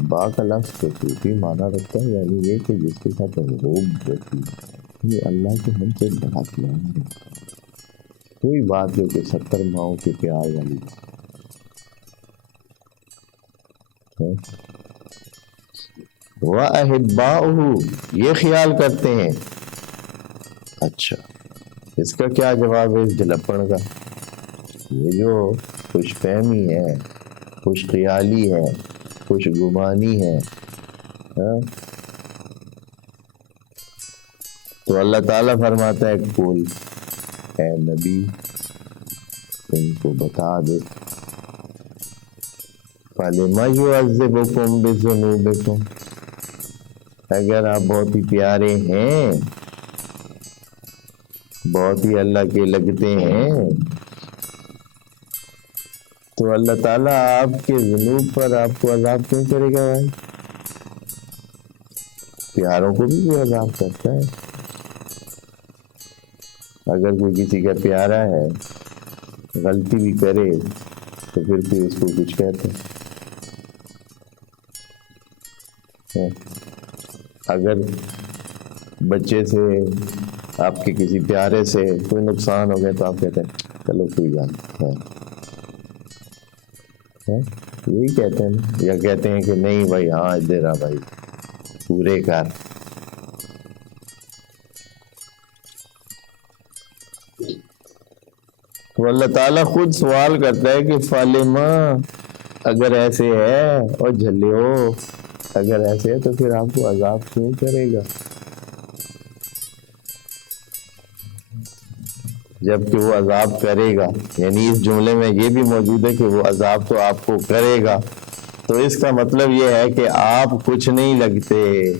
احبا کا لفظ خصوصی معنی رکھتا ہے، یعنی یہ کہ جس کے ساتھ حب ہوتی، یہ اللہ کے ہم سے بڑا پیار ہے، کوئی بات جو کہ 70 ماؤں کے پیار والی ہے۔ وَأَحِبَّاؤُهُ، یہ خیال کرتے ہیں۔ اچھا، اس کا کیا جواب ہے اس جلپن کا؟ یہ جو خوش فہمی ہے، خوش خیالی ہے، خوش گمانی ہے، تو اللہ تعالیٰ فرماتا ہے قل، اے نبی ان کو بتا دے، فَلِمَ يُعَذِّبُكُمْ بِذُنُوبِكُمْ، اگر آپ بہت ہی پیارے ہیں، بہت ہی اللہ کے لگتے ہیں، تو اللہ تعالیٰ آپ کے ذنوب پر آپ کو عذاب کیوں کرے گا بھائی؟ پیاروں کو بھی کوئی عذاب کرتا ہے۔ اگر کوئی کسی کا پیارا ہے غلطی بھی کرے تو پھر کوئی اس کو کچھ کہتا ہے۔ اگر بچے سے، آپ کے کسی پیارے سے کوئی نقصان ہو گیا تو آپ کہتے ہیں چلو کوئی بات ہے، یہی کہتے ہیں، یا کہتے ہیں کہ نہیں بھائی ہاں ادھر آ بھائی پورے کر۔ تو اللہ تعالیٰ خود سوال کرتا ہے کہ فالما، اگر ایسے ہے اور جھلے ہو، اگر ایسے ہے تو پھر آپ کو عذاب کیوں کرے گا؟ جبکہ وہ عذاب کرے گا، یعنی اس جملے میں یہ بھی موجود ہے کہ وہ عذاب تو آپ کو کرے گا، تو اس کا مطلب یہ ہے کہ آپ کچھ نہیں لگتے۔